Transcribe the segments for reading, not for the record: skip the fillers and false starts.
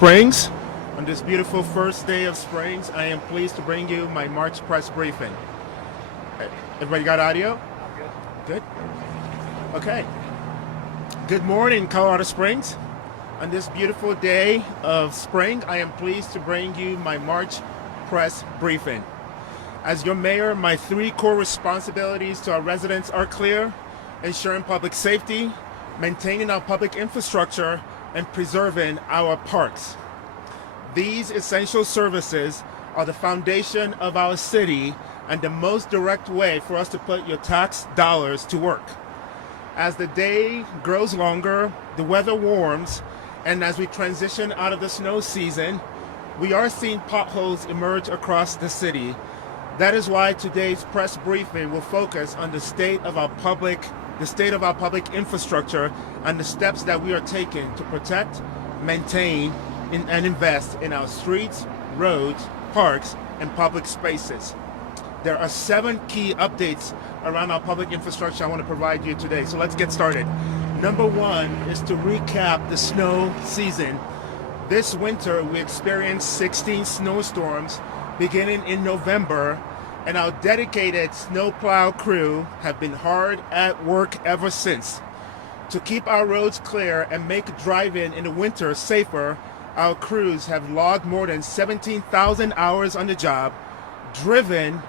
Springs. On this beautiful first day of Springs, I am pleased to bring you my March press briefing. Everybody got audio? Good. Okay. Good morning, Colorado Springs. On this beautiful day of spring, I am pleased to bring you my March press briefing. As your mayor, my three core responsibilities to our residents are clear: ensuring public safety, maintaining our public infrastructure, and preserving our parks. These essential services are the foundation of our city and the most direct way for us to put your tax dollars to work. As the day grows longer, the weather warms, and as we transition out of the snow season, we are seeing potholes emerge across the city. That is why today's press briefing will focus on the state of our public infrastructure and the steps that we are taking to protect, maintain, and invest in our streets, roads, parks, and public spaces. There are 7 key updates around our public infrastructure I want to provide you today. So let's get started. Number 1 is to recap the snow season. This winter, we experienced 16 snowstorms beginning in November, and our dedicated snowplow crew have been hard at work ever since. To keep our roads clear and make driving in the winter safer, our crews have logged more than 17,000 hours on the job, driven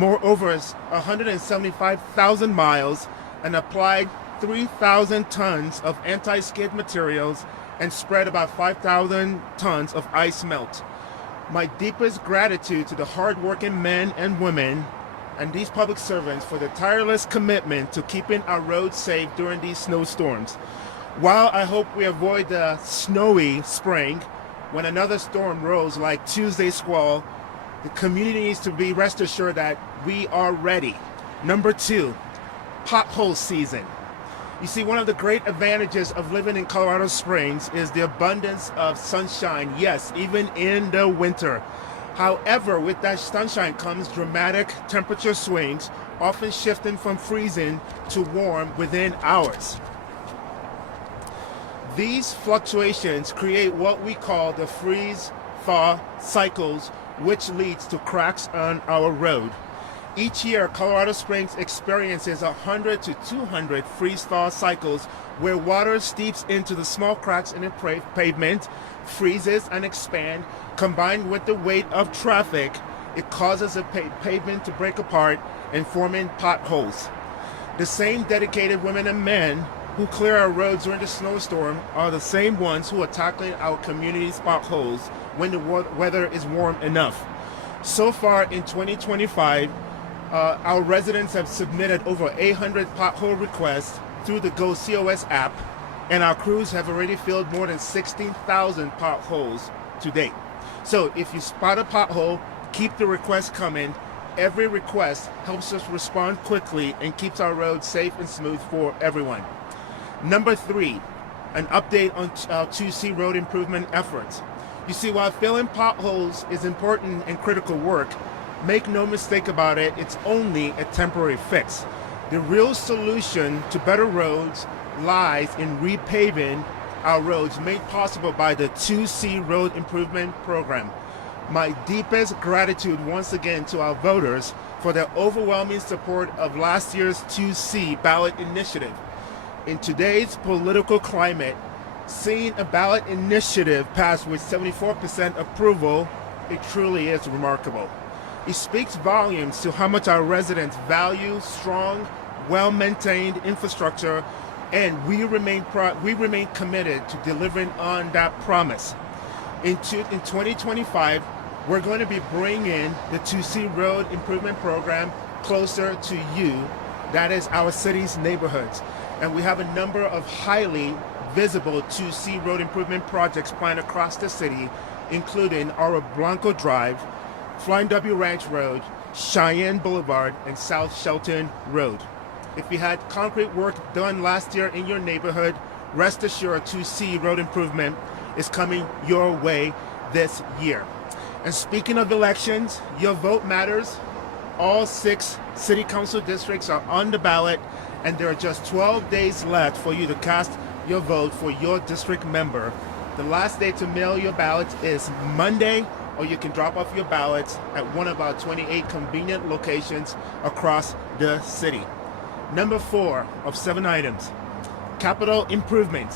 over 175,000 miles, and applied 3,000 tons of anti-skid materials and spread about 5,000 tons of ice melt. My deepest gratitude to the hardworking men and women and these public servants for their tireless commitment to keeping our roads safe during these snowstorms. While I hope we avoid the snowy spring, when another storm rolls like Tuesday's squall, the community needs to be rest assured that we are ready. Number 2, pothole season. You see, one of the great advantages of living in Colorado Springs is the abundance of sunshine, yes, even in the winter. However, with that sunshine comes dramatic temperature swings, often shifting from freezing to warm within hours. These fluctuations create what we call the freeze-thaw cycles, which leads to cracks on our road. Each year, Colorado Springs experiences 100 to 200 freeze-thaw cycles where water seeps into the small cracks in the pavement, freezes and expand. Combined with the weight of traffic, it causes the pavement to break apart and forming potholes. The same dedicated women and men who clear our roads during the snowstorm are the same ones who are tackling our community's potholes when the weather is warm enough. So far in 2025, our residents have submitted over 800 pothole requests through the Go COS app, and our crews have already filled more than 16,000 potholes to date. So if you spot a pothole, keep the requests coming. Every request helps us respond quickly and keeps our roads safe and smooth for everyone. Number 3, an update on our 2C road improvement efforts. You see, while filling potholes is important and critical work, make no mistake about it, it's only a temporary fix. The real solution to better roads lies in repaving our roads, made possible by the 2C Road Improvement Program. My deepest gratitude once again to our voters for their overwhelming support of last year's 2C ballot initiative. In today's political climate, seeing a ballot initiative pass with 74% approval, it truly is remarkable. It speaks volumes to how much our residents value strong, well-maintained infrastructure, and we remain committed to delivering on that promise. In 2025, we're going to be bringing the 2C Road Improvement Program closer to you, that is our city's neighborhoods. And we have a number of highly visible 2C road improvement projects planned across the city, including Oro Blanco Drive, Flying W Ranch Road, Cheyenne Boulevard, and South Shelton Road. If you had concrete work done last year in your neighborhood, rest assured 2C road improvement is coming your way this year. And speaking of elections, your vote matters. All 6 city council districts are on the ballot, and there are just 12 days left for you to cast your vote for your district member. The last day to mail your ballots is Monday, or you can drop off your ballots at one of our 28 convenient locations across the city. Number 4 of 7 items, capital improvement.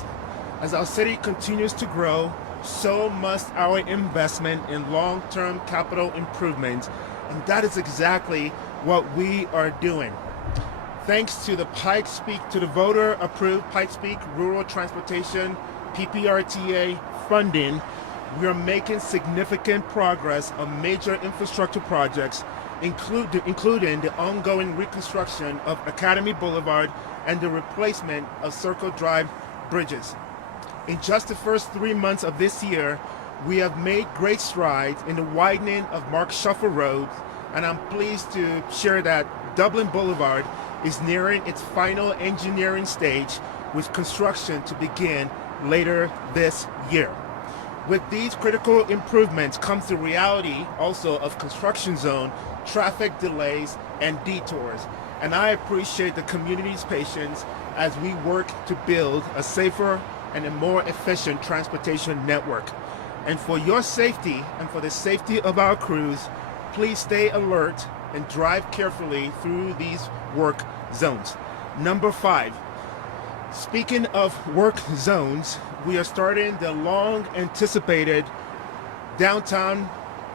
As our city continues to grow, so must our investment in long-term capital improvement, and that is exactly what we are doing. Thanks to the voter-approved Pikes Peak Rural Transportation PPRTA funding, we are making significant progress on major infrastructure projects, including the ongoing reconstruction of Academy Boulevard and the replacement of Circle Drive bridges. In just the first 3 months of this year, we have made great strides in the widening of Mark Shuffle Road, and I'm pleased to share that Dublin Boulevard is nearing its final engineering stage, with construction to begin later this year. With these critical improvements comes the reality also of construction zone, traffic delays, and detours. And I appreciate the community's patience as we work to build a safer and a more efficient transportation network. And for your safety and for the safety of our crews, please stay alert and drive carefully through these work zones. Number 5, speaking of work zones, we are starting the long-anticipated downtown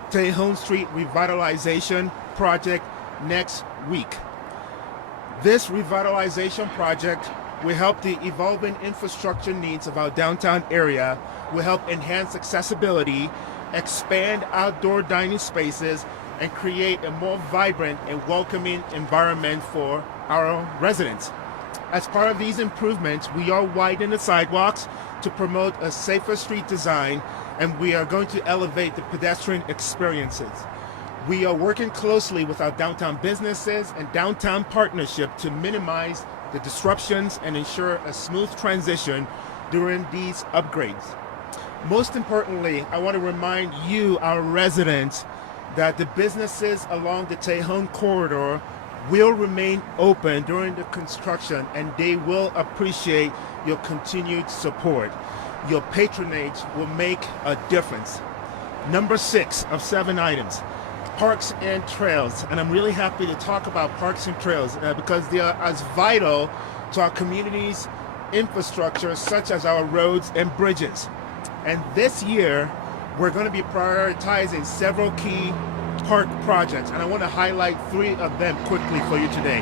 Tejon Street revitalization project next week. This revitalization project will help the evolving infrastructure needs of our downtown area, will help enhance accessibility, expand outdoor dining spaces, and create a more vibrant and welcoming environment for our residents. As part of these improvements, we are widening the sidewalks to promote a safer street design, and we are going to elevate the pedestrian experiences. We are working closely with our downtown businesses and downtown partnership to minimize the disruptions and ensure a smooth transition during these upgrades. Most importantly, I want to remind you, our residents, that the businesses along the Tejon corridor will remain open during the construction, and they will appreciate your continued support. Your patronage will make a difference. Number 6 of 7 items, parks and trails. And I'm really happy to talk about parks and trails because they are as vital to our community's infrastructure, such as our roads and bridges. And this year, we're going to be prioritizing several key park projects, and I want to highlight 3 of them quickly for you today.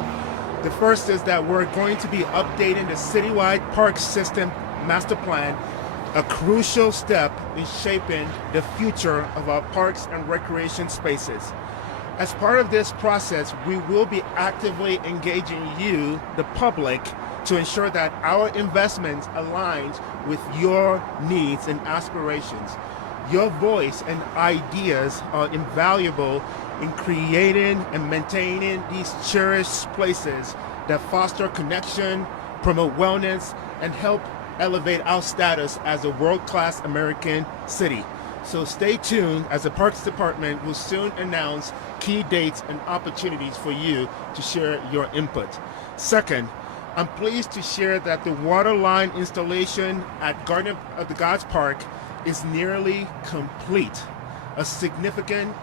The first is that we're going to be updating the citywide park system master plan, a crucial step in shaping the future of our parks and recreation spaces. As part of this process, we will be actively engaging you, the public, to ensure that our investments aligns with your needs and aspirations. Your voice and ideas are invaluable in creating and maintaining these cherished places that foster connection, promote wellness, and help elevate our status as a world-class American city. So stay tuned, as the Parks Department will soon announce key dates and opportunities for you to share your input. Second, I'm pleased to share that the water line installation at Garden of the Gods Park is nearly complete, a significant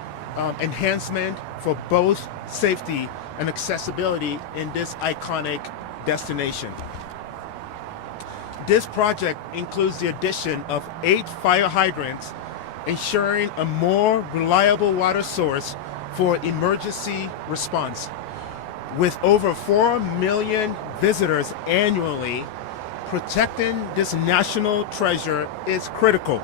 enhancement for both safety and accessibility in this iconic destination. This project includes the addition of 8 fire hydrants, ensuring a more reliable water source for emergency response. With over 4 million visitors annually, protecting this national treasure is critical.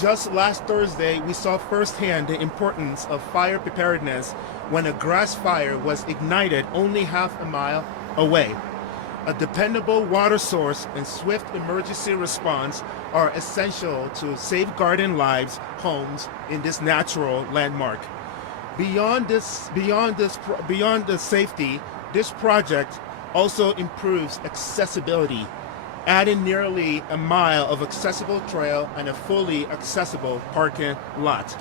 Just last Thursday, we saw firsthand the importance of fire preparedness when a grass fire was ignited only half a mile away. A dependable water source and swift emergency response are essential to safeguarding lives, homes in this natural landmark. Beyond the safety, this project also improves accessibility, adding nearly a mile of accessible trail and a fully accessible parking lot.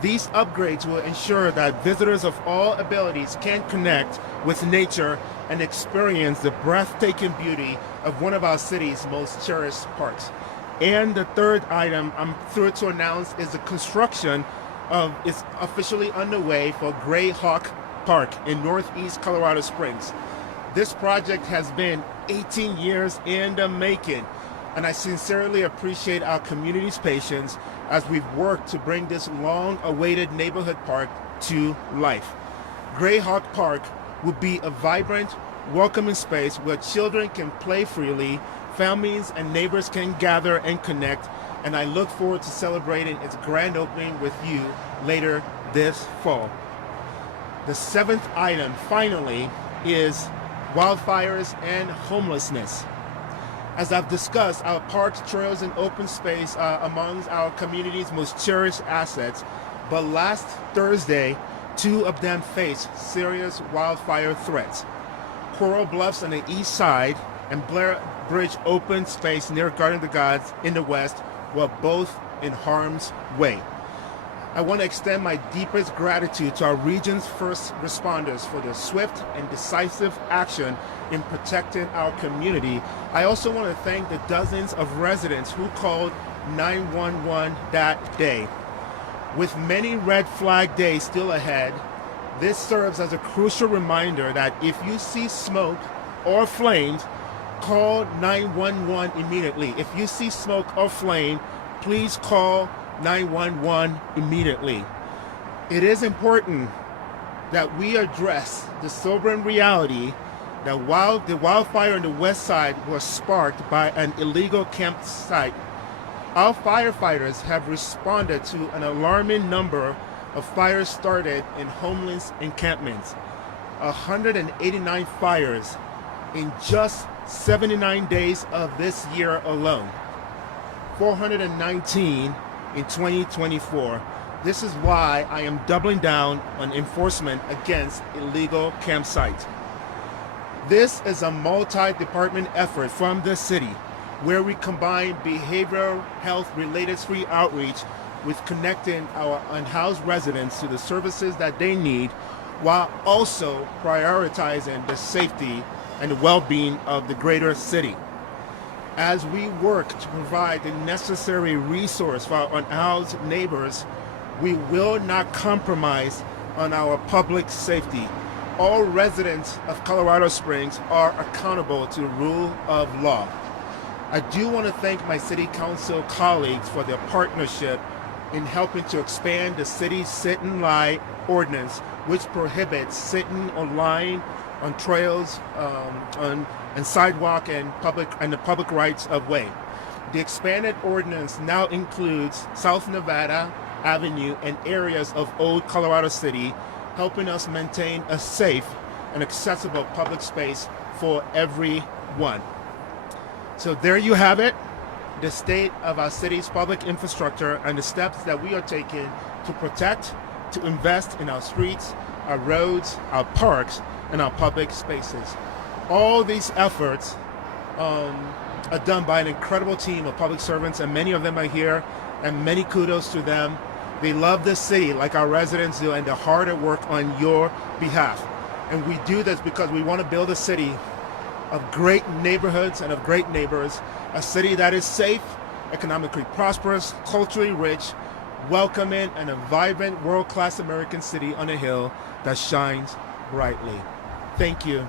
These upgrades will ensure that visitors of all abilities can connect with nature and experience the breathtaking beauty of one of our city's most cherished parks. And the third item I'm thrilled to announce is the construction is officially underway for Greyhawk Park in Northeast Colorado Springs. This project has been 18 years in the making, and I sincerely appreciate our community's patience as we've worked to bring this long-awaited neighborhood park to life. Greyhawk Park will be a vibrant, welcoming space where children can play freely, families and neighbors can gather and connect, and I look forward to celebrating its grand opening with you later this fall. The seventh item, finally, is wildfires and homelessness. As I've discussed, our parks, trails, and open space are among our community's most cherished assets, but last Thursday, 2 of them faced serious wildfire threats. Coral Bluffs on the east side and Blair Bridge open space near Garden of the Gods in the west were both in harm's way. I want to extend my deepest gratitude to our region's first responders for their swift and decisive action in protecting our community. I also want to thank the dozens of residents who called 911 that day. With many red flag days still ahead, this serves as a crucial reminder that if you see smoke or flames, call 911 immediately. If you see smoke or flame, please call 911 immediately. It is important that we address the sobering reality that while the wildfire on the west side was sparked by an illegal campsite, our firefighters have responded to an alarming number of fires started in homeless encampments. 189 fires in just 79 days of this year alone. 419 in 2024. This is why I am doubling down on enforcement against illegal campsites. This is a multi-department effort from the city where we combine behavioral health related street outreach with connecting our unhoused residents to the services that they need while also prioritizing the safety and well-being of the greater city. As we work to provide the necessary resource for our unhoused neighbors, we will not compromise on our public safety. All residents of Colorado Springs are accountable to the rule of law. I do want to thank my City Council colleagues for their partnership in helping to expand the city's sit and lie ordinance, which prohibits sitting or lying on trails, and sidewalk and the public rights of way. The expanded ordinance now includes South Nevada Avenue and areas of Old Colorado City, helping us maintain a safe and accessible public space for everyone. So there you have it, the state of our city's public infrastructure and the steps that we are taking to protect, to invest in our streets, our roads, our parks, and our public spaces. All these efforts are done by an incredible team of public servants, and many of them are here, and many kudos to them. They love this city like our residents do, and they're hard at work on your behalf. And we do this because we want to build a city of great neighborhoods and of great neighbors, a city that is safe, economically prosperous, culturally rich, welcoming, and a vibrant world-class American city on a hill that shines brightly. Thank you.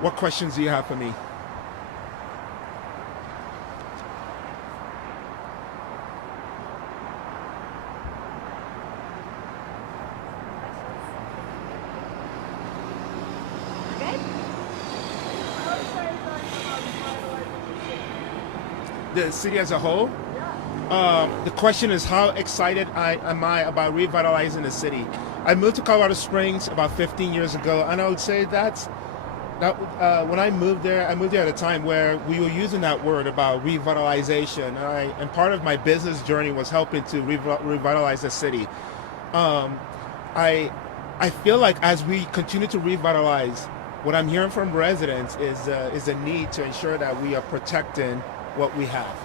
What questions do you have for me? The city as a whole? The question is, how excited am I about revitalizing the city? I moved to Colorado Springs about 15 years ago, and I would say that when I moved there at a time where we were using that word about revitalization, and part of my business journey was helping to revitalize the city. I feel like as we continue to revitalize, what I'm hearing from residents is a need to ensure that we are protecting what we have.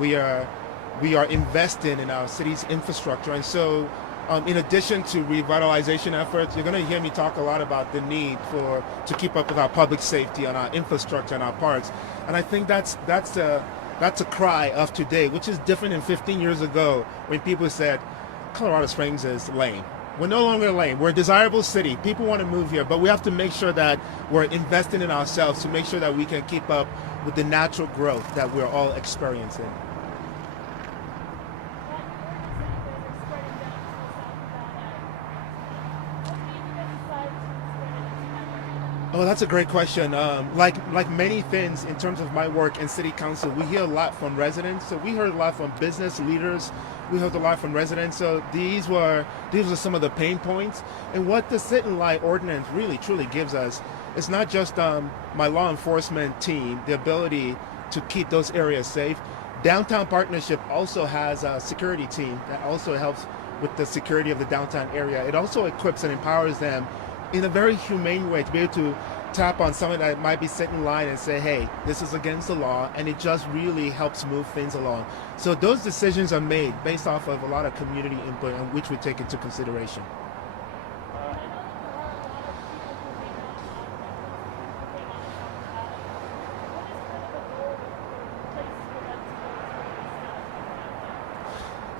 We are investing in our city's infrastructure, and so in addition to revitalization efforts, you're going to hear me talk a lot about the need to keep up with our public safety and our infrastructure and our parks. And I think that's the That's a cry of today, which is different than 15 years ago when people said Colorado Springs is lame. We're no longer lame. We're a desirable city. People want to move here, but we have to make sure that we're investing in ourselves to make sure that we can keep up with the natural growth that we're all experiencing. Oh, that's a great question. Like many things in terms of my work in city council, we hear a lot from residents. So we heard a lot from business leaders. We heard a lot from residents. So these were some of the pain points. And what the sit and lie ordinance really truly gives us is not just my law enforcement team, the ability to keep those areas safe. Downtown Partnership also has a security team that also helps with the security of the downtown area. It also equips and empowers them in a very humane way to be able to tap on someone that might be sitting in line and say, hey, this is against the law, and it just really helps move things along. So those decisions are made based off of a lot of community input, and which we take into consideration.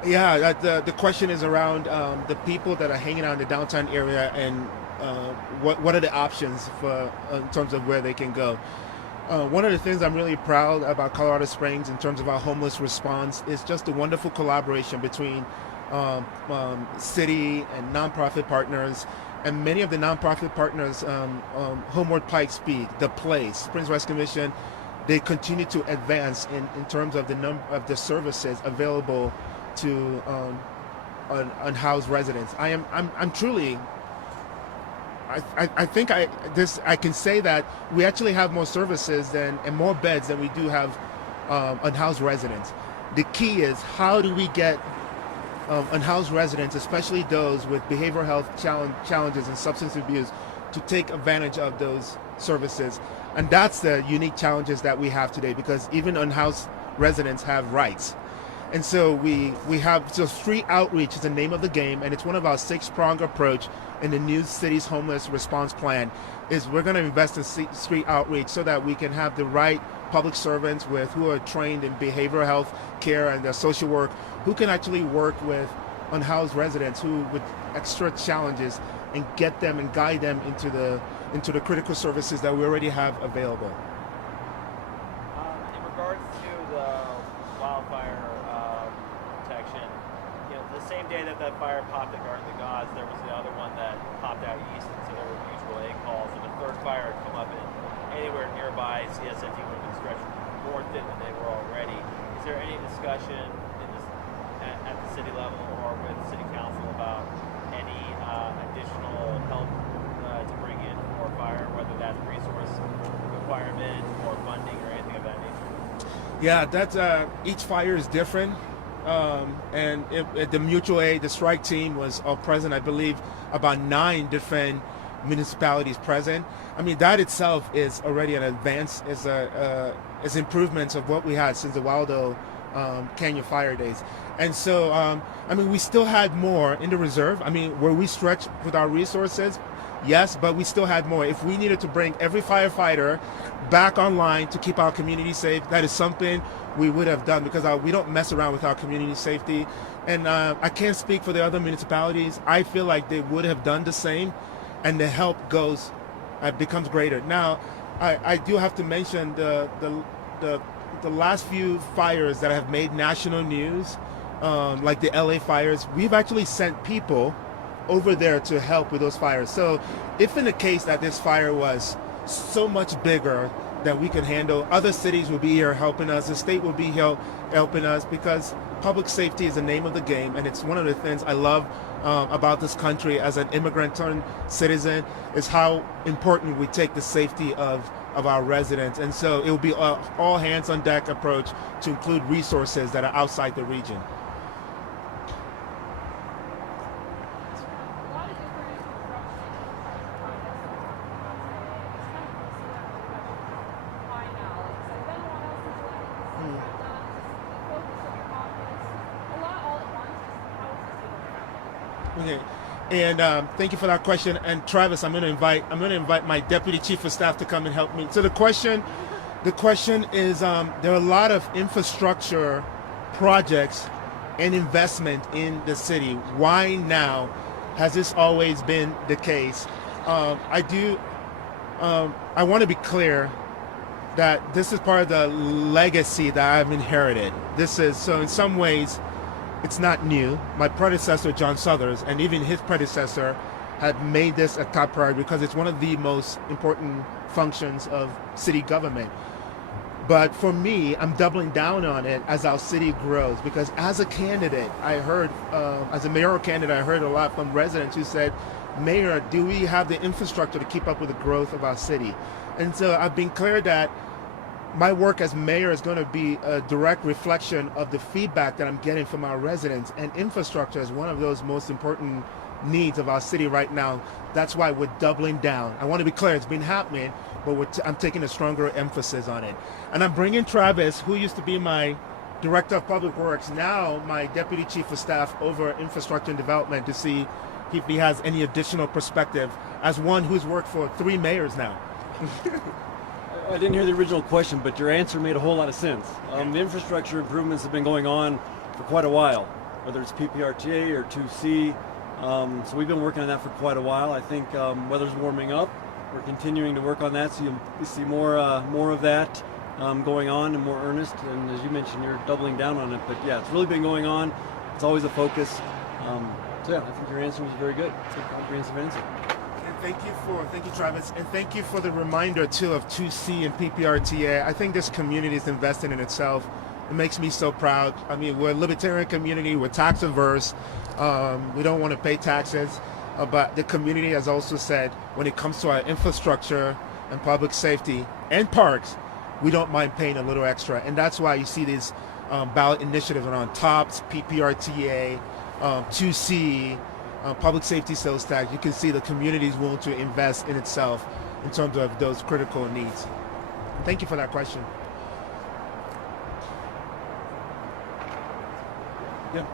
Yeah, the question is around the people that are hanging out in the downtown area and what are the options for in terms of where they can go. One of the things I'm really proud about Colorado Springs in terms of our homeless response is just the wonderful collaboration between city and nonprofit partners. And many of the nonprofit partners, Homeward Pike Speed, The Place, Springs West Commission, they continue to advance in terms of the number of the services available to unhoused residents. I'm truly. I think I can say that we actually have more services and more beds than we do have unhoused residents. The key is how do we get unhoused residents, especially those with behavioral health challenges and substance abuse, to take advantage of those services. And that's the unique challenges that we have today, because even unhoused residents have rights. And so we have, so street outreach is the name of the game, and it's one of our 6-pronged approach in the new city's homeless response plan. Is we're going to invest in street outreach so that we can have the right public servants who are trained in behavioral health care and their social work, who can actually work with unhoused residents who with extra challenges and get them and guide them into the critical services that we already have available. In regards to the wildfire protection, the same day that fire popped at Garden of the Gods, there was the other one that popped out east, and so there were mutual aid calls, and a third fire had come up in anywhere nearby. CSFD would have been stretched more thin than they were already. Is there any discussion at the city level or with city council about any additional help to bring in for fire, whether that's resource requirement or funding or anything of that nature? Yeah, that's each fire is different. And the mutual aid, the strike team was all present. I believe about 9 different municipalities present. I mean, that itself is already an advance, is improvements of what we had since the Waldo Canyon fire days. And so, I mean, we still had more in the reserve. I mean, were we stretched with our resources? Yes, but we still had more. If we needed to bring every firefighter back online to keep our community safe, that is something we would have done, because we don't mess around with our community safety. And I can't speak for the other municipalities. I feel like they would have done the same, and the help becomes greater. Now, I do have to mention the last few fires that have made national news, like the LA fires. We've actually sent people over there to help with those fires. So if in the case that this fire was so much bigger than we could handle, other cities will be here helping us, the state will be here helping us, because public safety is the name of the game. And it's one of the things I love about this country as an immigrant turned citizen, is how important we take the safety of our residents. And so it will be an all hands on deck approach to include resources that are outside the region. Okay, and thank you for that question. And Travis, I'm going to invite my deputy chief of staff to come and help me. So the question The question is, there are a lot of infrastructure projects and investment in the city. Why now? Has this always been the case? I do. I want to be clear that this is part of the legacy that I've inherited. This is so in some ways, it's not new. My predecessor, John Suthers, and even his predecessor, had made this a top priority because it's one of the most important functions of city government. But for me, I'm doubling down on it as our city grows because as a candidate, I heard, as a mayoral candidate, I heard a lot from residents who said, Mayor, do we have the infrastructure to keep up with the growth of our city? And so I've been clear that my work as mayor is going to be a direct reflection of the feedback that I'm getting from our residents, and infrastructure is one of those most important needs of our city right now. That's why we're doubling down. I want to be clear, it's been happening, but I'm taking a stronger emphasis on it. And I'm bringing Travis, who used to be my director of public works, now my deputy chief of staff over infrastructure and development, to see if he has any additional perspective as one who's worked for 3 mayors now. I didn't hear the original question, but your answer made a whole lot of sense. The infrastructure improvements have been going on for quite a while, whether it's PPRTA or 2C. So we've been working on that for quite a while. I think weather's warming up. We're continuing to work on that, so you see more of that going on and more earnest. And as you mentioned, you're doubling down on it. But yeah, it's really been going on. It's always a focus. So yeah, I think your answer was very good. It's a comprehensive answer. And thank you, Travis, and thank you for the reminder too of 2C and PPRTA. I think this community is invested in itself. It makes me so proud. I mean, we're a libertarian community. We're tax averse. We don't want to pay taxes. But the community has also said when it comes to our infrastructure and public safety and parks, we don't mind paying a little extra. And that's why you see these ballot initiatives around TOPS, PPRTA, 2C, public safety sales tax. You can see the community is willing to invest in itself in terms of those critical needs. Thank you for that question. Yeah.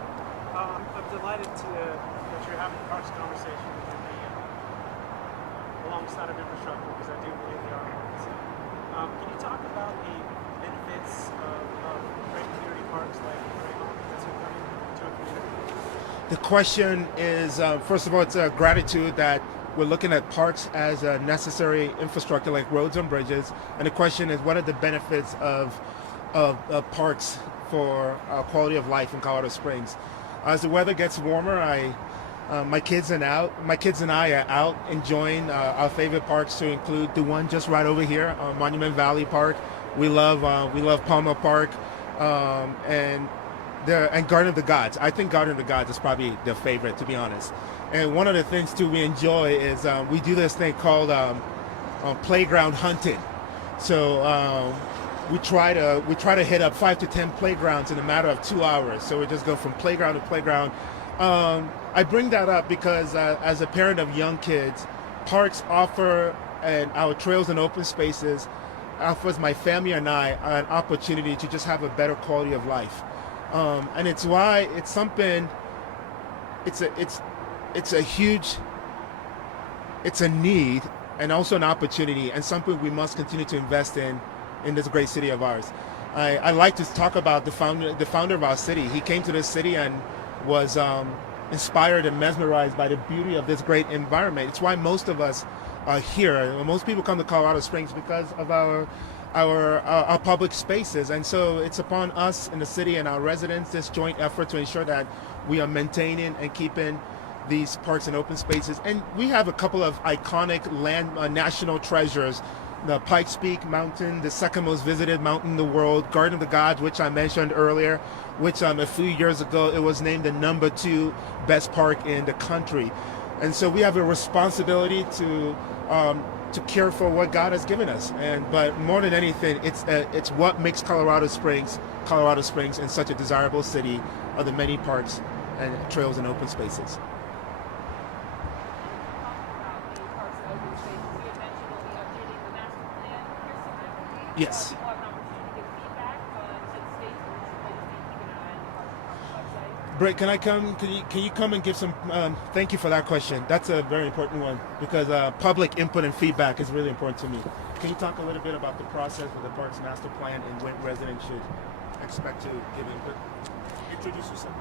I'm delighted that you're having a parks conversation alongside of infrastructure, because I do believe they are important. Can you talk about the benefits of great community parks like Greyhound as you're coming to a community? The question is, first of all, it's a gratitude that we're looking at parks as a necessary infrastructure like roads and bridges. And the question is, what are the benefits of parks for quality of life in Colorado Springs? As the weather gets warmer, my kids and I are out enjoying our favorite parks, to include the one just right over here, Monument Valley Park. We love Palmer Park, and Garden of the Gods. I think Garden of the Gods is probably the favorite, to be honest. And one of the things too we enjoy is we do this thing called playground hunting. So we try to hit up 5 to 10 playgrounds in a matter of 2 hours. So we just go from playground to playground. I bring that up because as a parent of young kids, parks offer, and our trails and open spaces offers my family and I an opportunity to just have a better quality of life. And it's why it's something. It's a need and also an opportunity, and something we must continue to invest in this great city of ours. I like to talk about the founder of our city. He came to this city and was inspired and mesmerized by the beauty of this great environment. It's why most of us are here. Most people come to Colorado Springs because of our public spaces, and so it's upon us in the city and our residents, this joint effort to ensure that we are maintaining and keeping these parks and open spaces. And we have a couple of iconic national treasures: the Pikes Peak Mountain, the second most visited mountain in the world; Garden of the Gods, which I mentioned earlier, which a few years ago it was named the #2 best park in the country. And so we have a responsibility to care for what God has given us. But more than anything, it's what makes Colorado Springs in such a desirable city, are the many parks and trails and open spaces. Yes. Britt, can I come? Can you come and give some? Thank you for that question. That's a very important one because public input and feedback is really important to me. Can you talk a little bit about the process of the Parks Master Plan and when residents should expect to give input? Introduce yourself.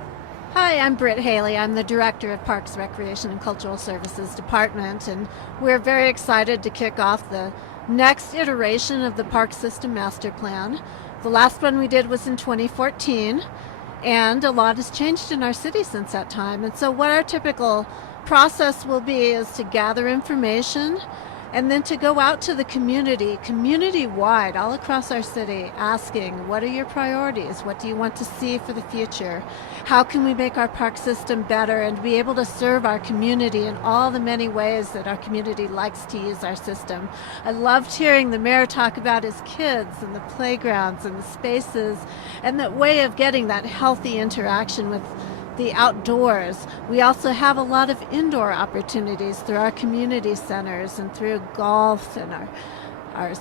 Hi, I'm Britt Haley. I'm the Director of Parks, Recreation, and Cultural Services Department, and we're very excited to kick off the next iteration of the Park System Master Plan. The last one we did was in 2014, and a lot has changed in our city since that time. And so what our typical process will be is to gather information and then to go out to the community-wide, all across our city, asking, what are your priorities? What do you want to see for the future? How can we make our park system better and be able to serve our community in all the many ways that our community likes to use our system? I loved hearing the mayor talk about his kids and the playgrounds and the spaces and that way of getting that healthy interaction with the outdoors. We also have a lot of indoor opportunities through our community centers and through golf, and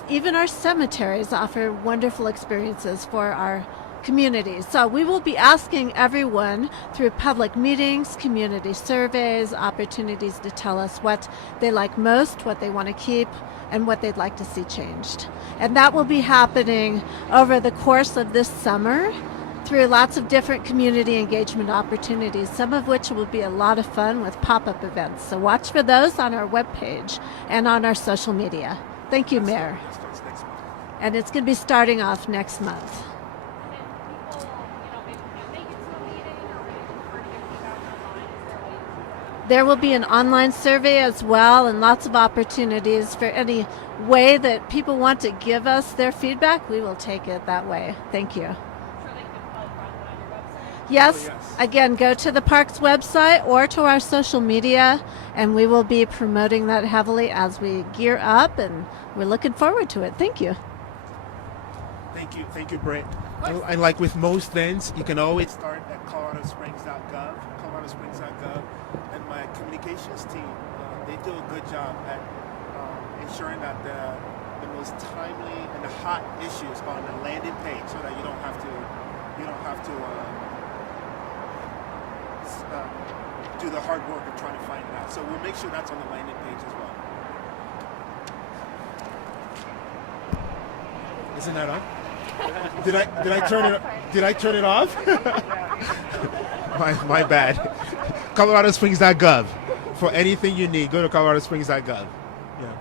even our cemeteries offer wonderful experiences for our communities. So we will be asking everyone through public meetings, community surveys, opportunities to tell us what they like most, what they want to keep, and what they'd like to see changed. And that will be happening over the course of this summer through lots of different community engagement opportunities, some of which will be a lot of fun with pop-up events. So watch for those on our webpage and on our social media. Thank you, Mayor. And it's going to be starting off next month. There will be an online survey as well, and lots of opportunities for any way that people want to give us their feedback. We will take it that way. Thank you. Yes, again, go to the park's website or to our social media, and we will be promoting that heavily as we gear up, and we're looking forward to it. Thank you. Thank you, Britt. And like with most things, you can always start at coloradosprings.gov, and my communications team, they do a good job at ensuring that the most timely and the hot issues are on the landing page, so that you don't have to do the hard work of trying to find it out. So we'll make sure that's on the landing page as well. Isn't that on? Did I turn it off? my bad. coloradosprings.gov. For anything you need, go to coloradosprings.gov. Yeah.